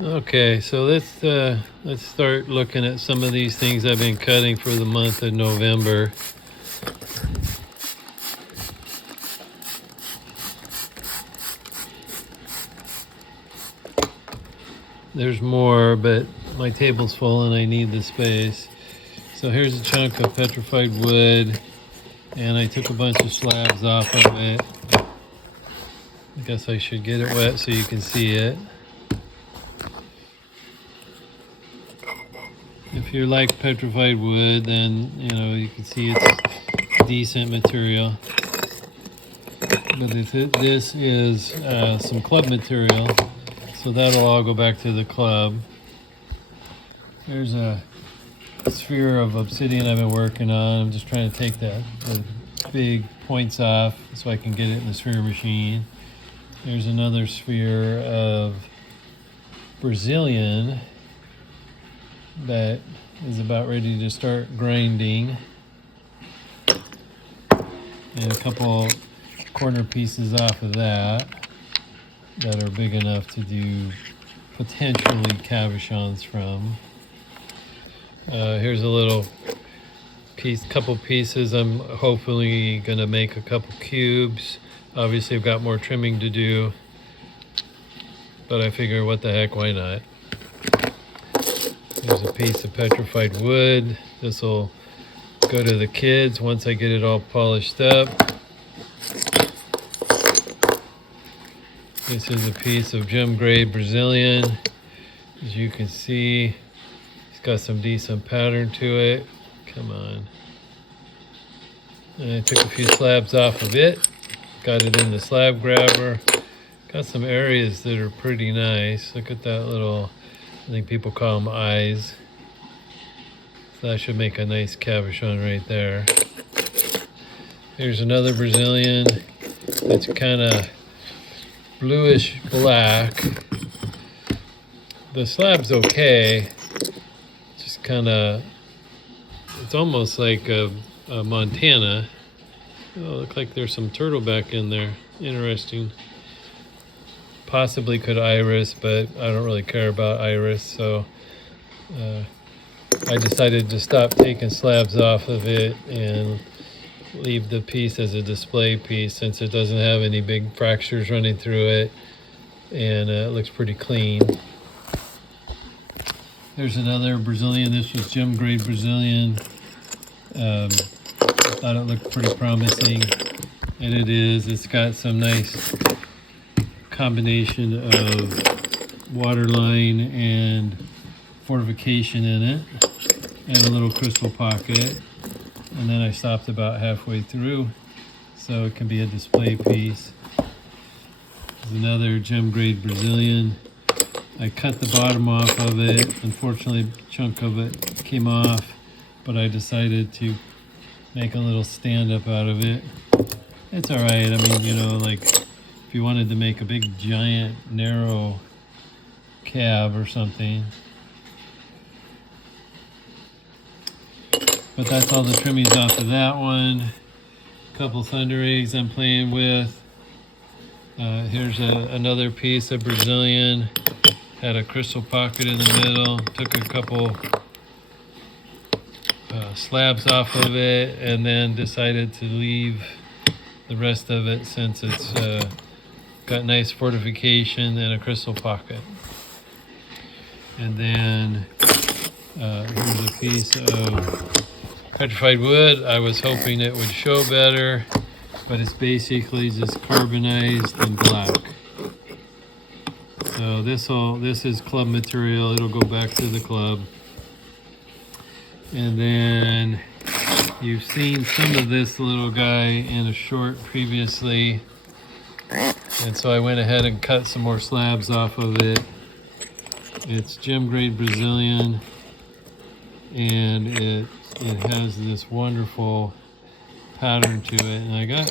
Okay, so let's start looking at some of these things I've been cutting for the month of November. There's more, but my table's full and I need the space. So here's a chunk of petrified wood, and I took a bunch of slabs off of it. I guess I should get it wet so you can see it. If you like petrified wood, then you can see it's decent material. But this is some club material, so that'll all go back to the club. There's a sphere of obsidian I've been working on. I'm just trying to take the big points off so I can get it in the sphere machine. There's another sphere of Brazilian that is about ready to start grinding, and a couple corner pieces off of that are big enough to do potentially cabochons from. Here's a little couple pieces. I'm hopefully gonna make a couple cubes. Obviously I've got more trimming to do, but I figure what the heck, why not? There's a piece of petrified wood. This will go to the kids once I get it all polished up. This is a piece of gem grade Brazilian. As you can see, it's got some decent pattern to it. Come on. And I took a few slabs off of it. Got it in the slab grabber. Got some areas that are pretty nice. Look at that little, I think people call them eyes. So that should make a nice cabochon right there. Here's another Brazilian. It's kind of bluish black. The slab's okay. Just kind of, it's almost like a Montana. Oh, look like there's some turtleback in there. Interesting. Possibly could iris, but I don't really care about iris, so I decided to stop taking slabs off of it and leave the piece as a display piece, since it doesn't have any big fractures running through it, and it looks pretty clean. There's another Brazilian. This was gem grade Brazilian. I thought it looked pretty promising, and it is. It's got some nice combination of waterline and fortification in it, and a little crystal pocket. And then I stopped about halfway through, so it can be a display piece. There's another gem grade Brazilian. I cut the bottom off of it. Unfortunately, a chunk of it came off, but I decided to make a little stand up out of it. It's all right. I mean, like if you wanted to make a big, giant, narrow cab or something. But that's all the trimmings off of that one. A couple thunder eggs I'm playing with. Here's another piece of Brazilian. Had a crystal pocket in the middle. Took a couple slabs off of it, and then decided to leave the rest of it since it's got nice fortification and a crystal pocket. And then here's a piece of petrified wood. I was hoping it would show better, but it's basically just carbonized and black. So this is club material. It'll go back to the club. And then you've seen some of this little guy in a short previously, and so I went ahead and cut some more slabs off of it. It's gem grade Brazilian, and it has this wonderful pattern to it. And I got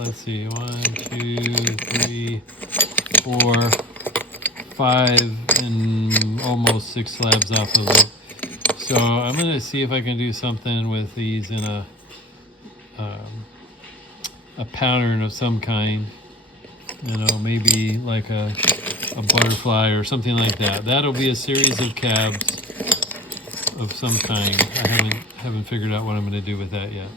let's see, 1, 2, 3, 4, 5, and almost 6 slabs off of it. So I'm going to see if I can do something with these in a pattern of some kind. Maybe like a a butterfly or something like that. That'll be a series of cabs of some kind. I haven't figured out what I'm going to do with that yet.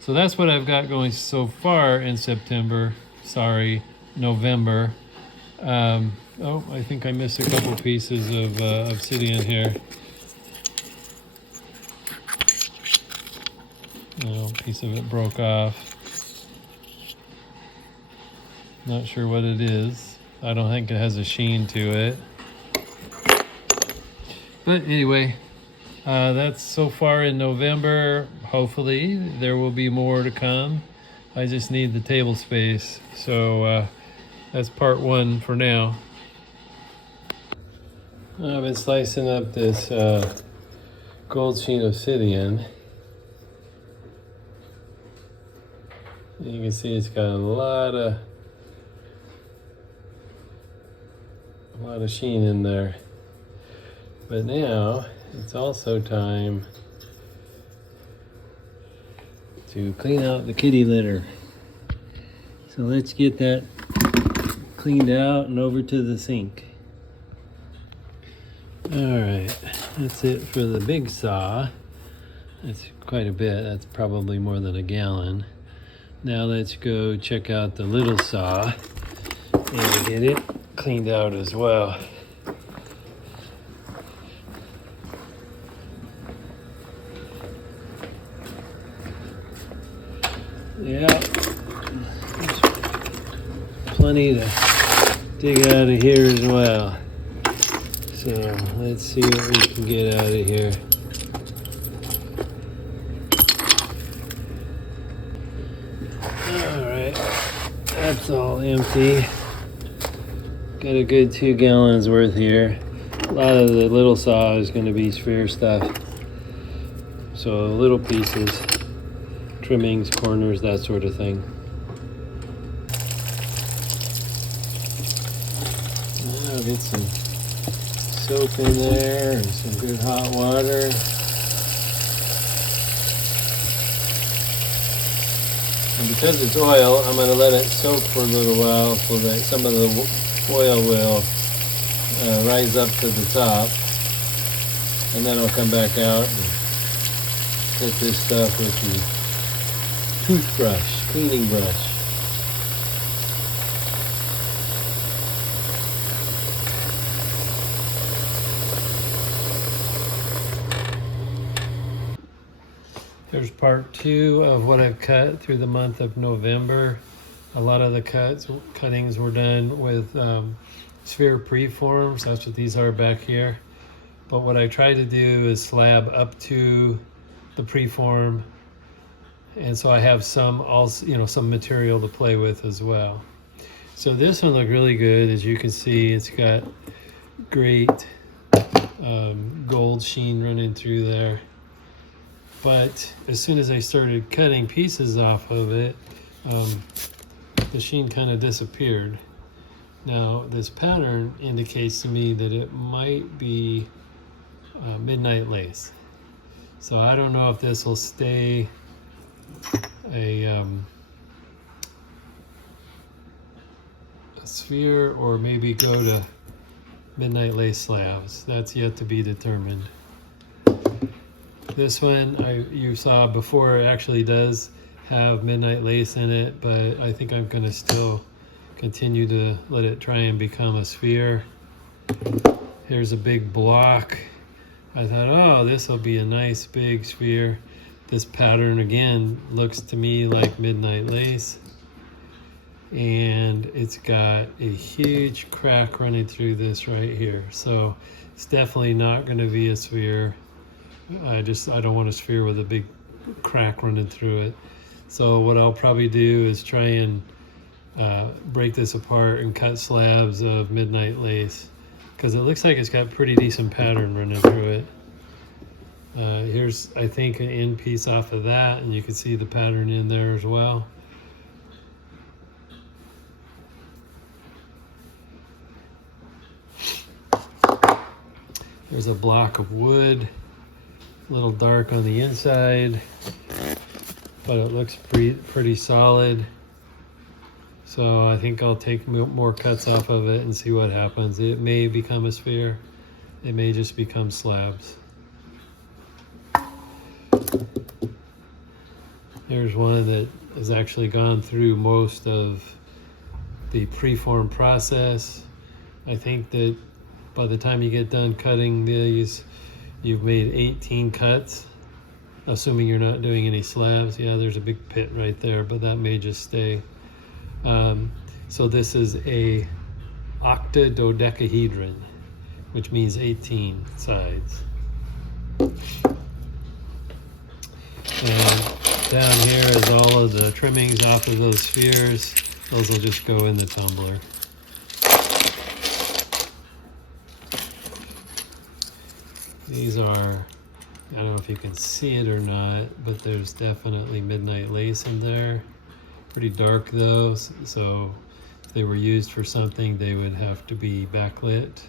So that's what I've got going so far in September. Sorry, November. Oh, I think I missed a couple pieces of obsidian here. Oh, a piece of it broke off. Not sure what it is. I don't think it has a sheen to it. But anyway, that's so far in November. Hopefully there will be more to come. I just need the table space. So that's part one for now. I've been slicing up this gold sheen obsidian. You can see it's got a lot of sheen in there. But now it's also time to clean out the kitty litter. So let's get that cleaned out and over to the sink. All right, that's it for the big saw. That's quite a bit. That's probably more than a gallon. Now let's go check out the little saw and get it cleaned out as well. Yeah, there's plenty to dig out of here as well. So let's see what we can get out of here. All right, that's all empty. Got a good 2 gallons worth here. A lot of the little saw is going to be sphere stuff. So little pieces, trimmings, corners, that sort of thing. I'll get some soap in there and some good hot water. And because it's oil, I'm going to let it soak for a little while so that some of the oil will rise up to the top. And then I'll come back out and hit this stuff with the toothbrush, cleaning brush. There's part 2 of what I've cut through the month of November. A lot of the cuttings were done with sphere preforms. That's what these are back here. But what I try to do is slab up to the preform, and so I have some also, some material to play with as well. So this one looked really good. As you can see, it's got great gold sheen running through there. But as soon as I started cutting pieces off of it, the sheen kind of disappeared. Now this pattern indicates to me that it might be midnight lace. So I don't know if this will stay a sphere or maybe go to midnight lace slabs. That's yet to be determined. This one you saw before actually does have midnight lace in it, but I think I'm going to still continue to let it try and become a sphere. Here's a big block. I thought, oh, this will be a nice big sphere. This pattern again looks to me like midnight lace, and it's got a huge crack running through this right here. So it's definitely not going to be a sphere. I don't want a sphere with a big crack running through it. So what I'll probably do is try and break this apart and cut slabs of midnight lace, because it looks like it's got pretty decent pattern running through it. Here's, I think, an end piece off of that, and you can see the pattern in there as well. There's a block of wood. A little dark on the inside, but it looks pretty solid. So I think I'll take more cuts off of it and see what happens. It may become a sphere. It may just become slabs. Here's one that has actually gone through most of the preform process. I think that by the time you get done cutting these, you've made 18 cuts, assuming you're not doing any slabs. Yeah, there's a big pit right there, but that may just stay. So this is a octadodecahedron, which means 18 sides. And down here is all of the trimmings off of those spheres. Those will just go in the tumbler. These are, I don't know if you can see it or not, but there's definitely midnight lace in there. Pretty dark though, so if they were used for something, they would have to be backlit.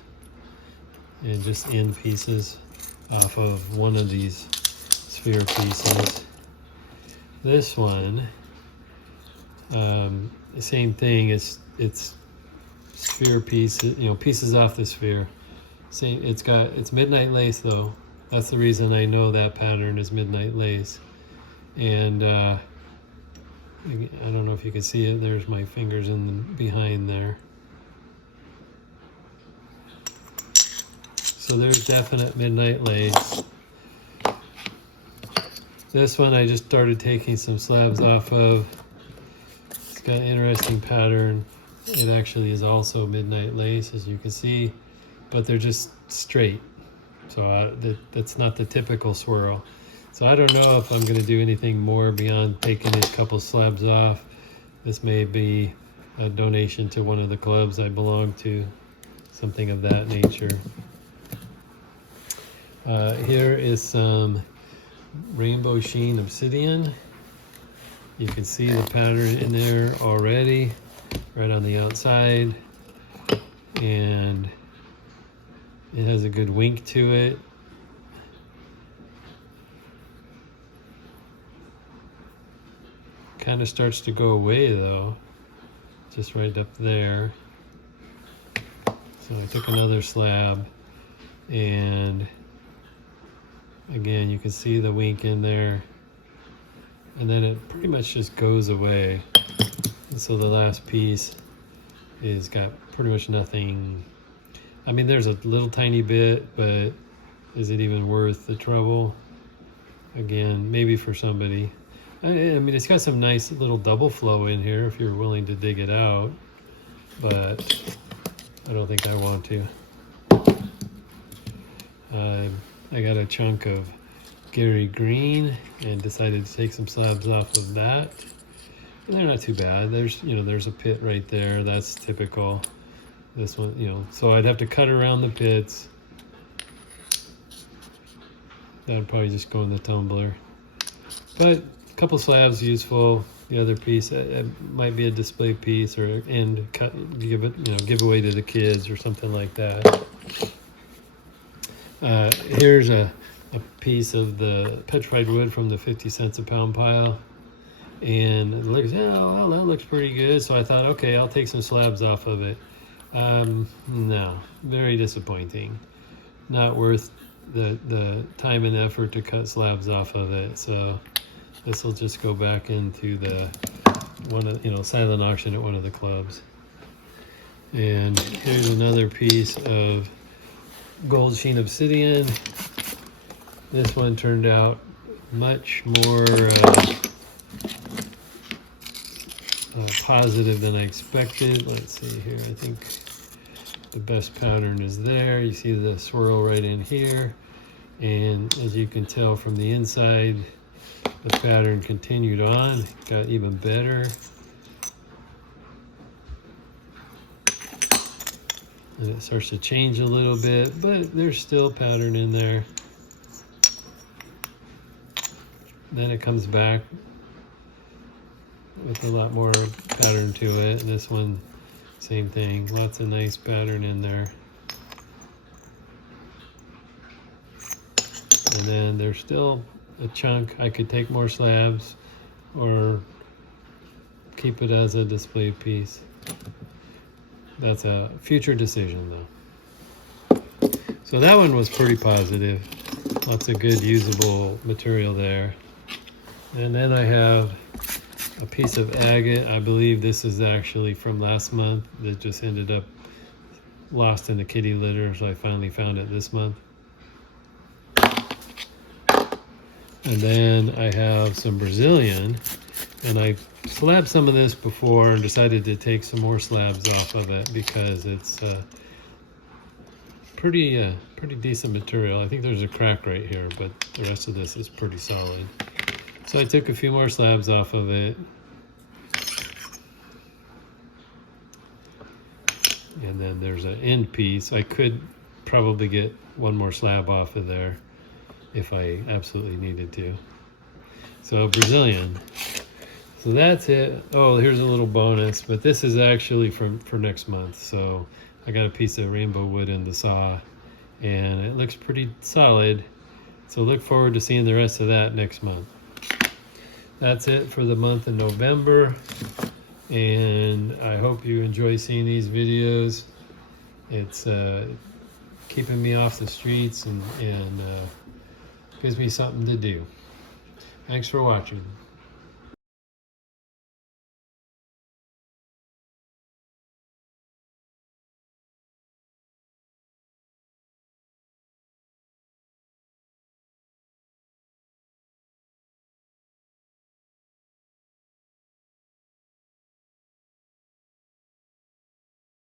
And just end pieces off of one of these sphere pieces. This one, the same thing. It's sphere pieces, pieces off the sphere. Same. It's midnight lace though. That's the reason I know that pattern is midnight lace. And I don't know if you can see it. There's my fingers behind there. So there's definite midnight lace. This one I just started taking some slabs off of. It's got an interesting pattern. It actually is also midnight lace, as you can see, but they're just straight. So that's not the typical swirl. So I don't know if I'm going to do anything more beyond taking these couple slabs off. This may be a donation to one of the clubs I belong to, something of that nature. Here is some rainbow sheen obsidian. You can see the pattern in there already, right on the outside, and it has a good wink to it. Kind of starts to go away though, just right up there. So I took another slab, and again you can see the wink in there, and then it pretty much just goes away. And so the last piece is got pretty much nothing. I mean, there's a little tiny bit, but is it even worth the trouble? Again, maybe for somebody. I mean, it's got some nice little double flow in here if you're willing to dig it out, but I don't think I want to. I got a chunk of Gary Green and decided to take some slabs off of that. And they're not too bad. There's a pit right there. That's typical. This one, so I'd have to cut around the pits. That'd probably just go in the tumbler. But a couple slabs useful. The other piece it might be a display piece or give away to the kids or something like that. Here's a piece of the petrified wood from the 50 cents a pound pile, and it looks, well, that looks pretty good. So I thought, okay, I'll take some slabs off of it. No, very disappointing. Not worth the time and effort to cut slabs off of it. So this will just go back into the silent auction at one of the clubs. And here's another piece of gold sheen obsidian. This one turned out much more positive than I expected. Let's see here. I think the best pattern is there. You see the swirl right in here, and as you can tell from the inside, the pattern continued on, got even better. And it starts to change a little bit, but there's still pattern in there. Then it comes back with a lot more pattern to it. And this one, same thing, lots of nice pattern in there. And then there's still a chunk. I could take more slabs or keep it as a display piece. That's a future decision though. So that one was pretty positive. Lots of good usable material there. And then I have a piece of agate. I believe this is actually from last month that just ended up lost in the kitty litter, so I finally found it this month. And then I have some Brazilian, and I slabbed some of this before and decided to take some more slabs off of it because it's pretty decent material. I think there's a crack right here, but the rest of this is pretty solid. So I took a few more slabs off of it. And then there's an end piece. I could probably get one more slab off of there if I absolutely needed to. So Brazilian. So that's it. Oh, here's a little bonus, but this is actually for next month. So I got a piece of rainbow wood in the saw, and it looks pretty solid. So look forward to seeing the rest of that next month. That's it for the month of November, and I hope you enjoy seeing these videos. It's keeping me off the streets and gives me something to do. Thanks for watching.